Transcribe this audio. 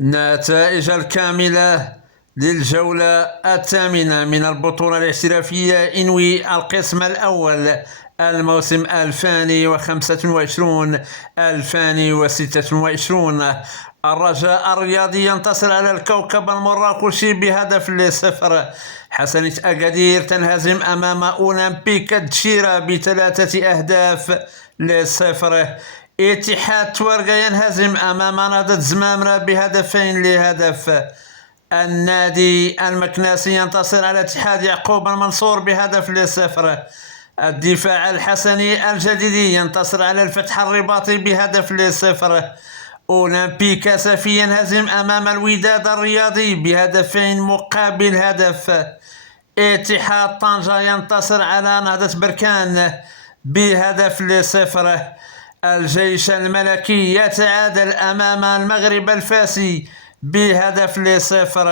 النتائج الكاملة للجولة الثامنة من البطولة الاحترافية إنوي القسم الأول الموسم 2025-2026. الرجاء الرياضي ينتصر على الكوكب المراكشي ب1-0. حسنة أكادير تنهزم أمام أولمبيك تشيرا ب3 أهداف ل0. اتحاد تورقة ينهزم أمام نهضة زمامرة ب2-0. النادي المكناسي ينتصر على اتحاد يعقوب المنصور ب1-0. الدفاع الحسني الجديدي ينتصر على الفتح الرباطي ب1-0. أولمبيك سفي ينهزم أمام الوداد الرياضي ب2-1. اتحاد طنجة ينتصر على نهضة بركان ب1-0. الجيش الملكي يتعادل أمام المغرب الفاسي ب1-0.